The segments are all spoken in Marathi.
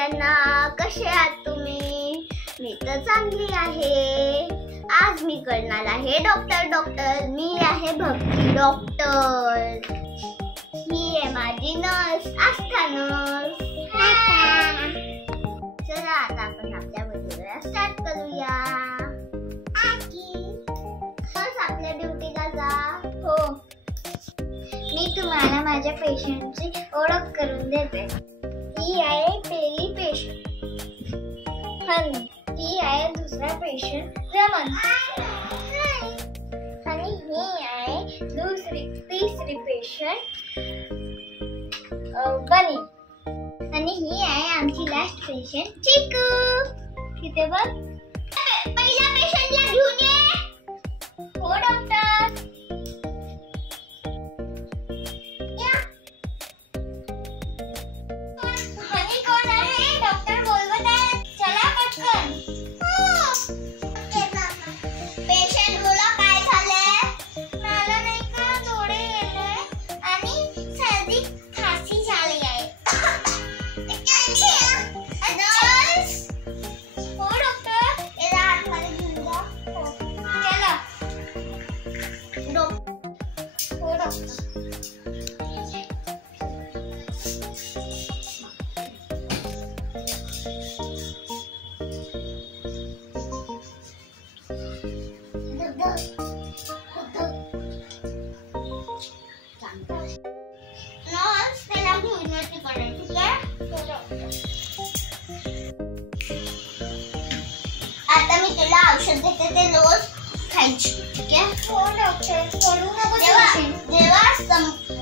सगळ्यांना, कसे आहात तुम्ही? मी तर चांगली आहे. आज मी करणार आहे डॉक्टर. मी आहे भक्ती डॉक्टर. ही आहे माझी नर्स, आस्था नर्स. चला आता आपण आपल्या व्हिडिओला स्टार्ट करूया. बस आपल्या ड्युटीला जा. हो, मी तुम्हाला माझ्या पेशंटची ओळख करून देते. ही आहे पहिली पेशंट हनी. ही आहे दुसरा पेशंट रमन. आणि ही आहे तिसरी पेशंट बनी. आणि ही आहे आमची लास्ट पेशंट चिकू. तिथे बघ. पहिल्या पेशंटला घेऊन ये. हो डॉक्टर. हनी कोण आहे? डॉक्टर बोलवत आहे. चला पटकन. पेशंट बोला, काय झालंय? मला नाही का डोळे गेले आणि सर्दी खासी झाली आहे. हो डॉक्टर. याला आतमध्ये घेऊन जा. चला. हो डॉक्टर. नर्स त्याला घेऊन येते कडे. ठीक आहे. आता मी तुला औषध देते, ते रोज खायची. ठीक आहे. हो डॉक्टर. पडू नको.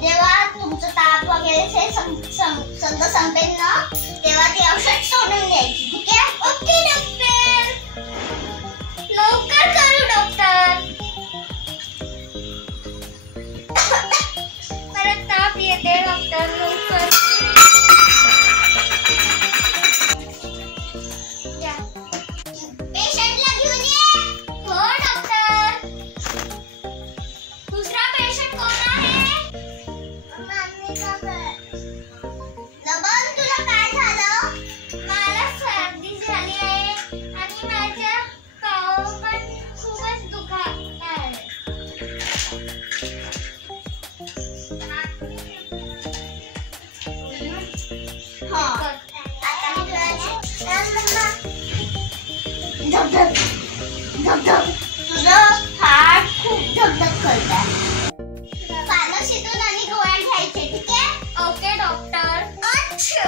जेव्हा तुमचं ताप वगैरे सगळं संपेल ना, तेव्हा ते औषध सोडून द्यायची. ठीक आहे. Okay doctor. लवकर करू डॉक्टर. परत ताप येते डॉक्टर. लवकर. पेशंटला घेऊन ये. हो डॉक्टर. दुसरा पेशंट कोण आहे? लबन, तुला काय झालं? मला सर्दी झाली आहे आणि माझ्या पाव पण खूपच दुखत आहे. तुझं हार्ट खूप धगधग करत आहे. फार्मसीतून आणि गोळ्या घ्यायचे. ठीक आहे. Okay doctor. अच्छा,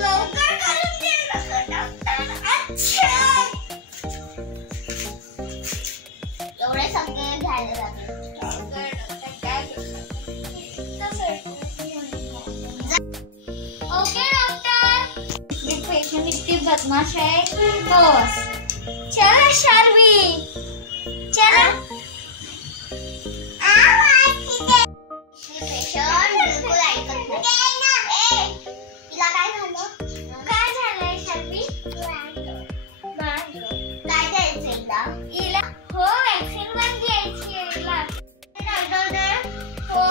लवकर करून दे डॉक्टर. अच्छा, एवढे सगळे घ्यायला जाते. Okay doctor. पेशंट इतकी बदमाश आहे की बस. चला शार्वी, चला. पेशंट बिलकुल ऐकत नाही. तिला काय झालं? काय झालंय शार्वी? काय द्यायचं हिला? हो, वॅक्सिन पण द्यायची आहे हिला. हो.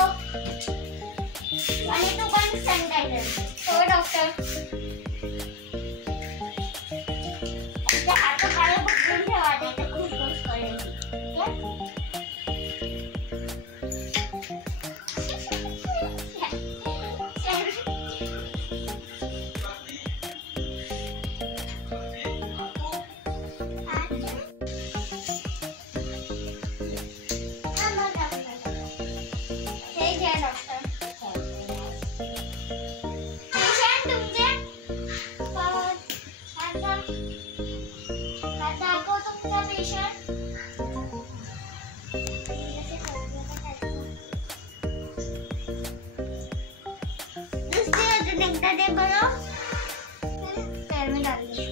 आणि तू पण सॅनिटायझर. हो डॉक्टर. हाताला पकडून ठेवा. ते खूप गोष्ट कळेल. हे घ्या डॉक्टर. पेशंट तुमचे दाखव तुमचा पेशंट. दुसरी अजून एकदा दे बरं. पैर में डालिए.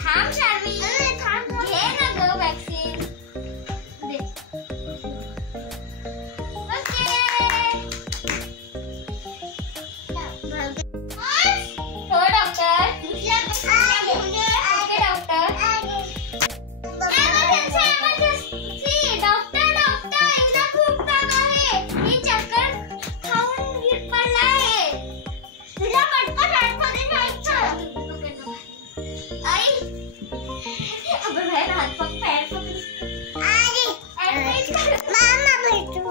थांब शार्वी. घे ना ग वॅक्सिन. दे. ओके. हो doctor. Okay doctor. Doctor doctor एकदा खूप आई अब मैं हाथ पक पैर पकड़ एडमिट कर मामा बैठो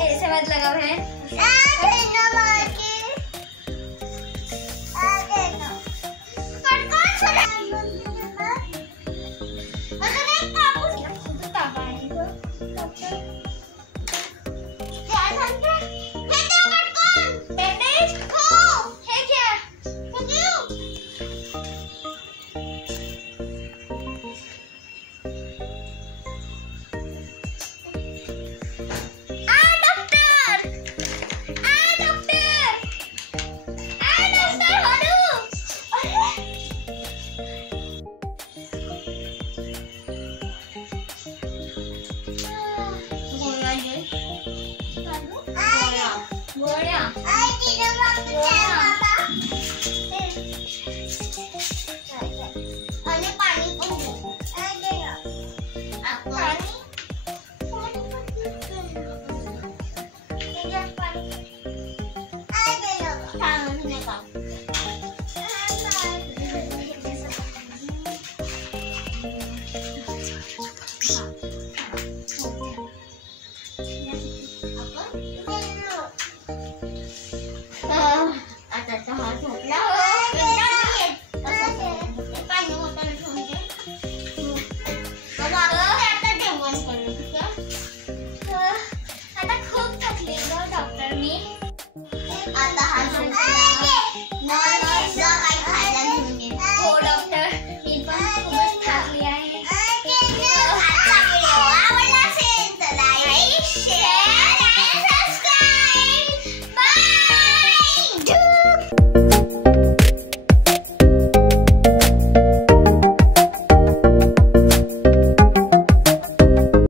ऐसे मत लगाओ है आता खूप थकले डॉक्टर मी आता हा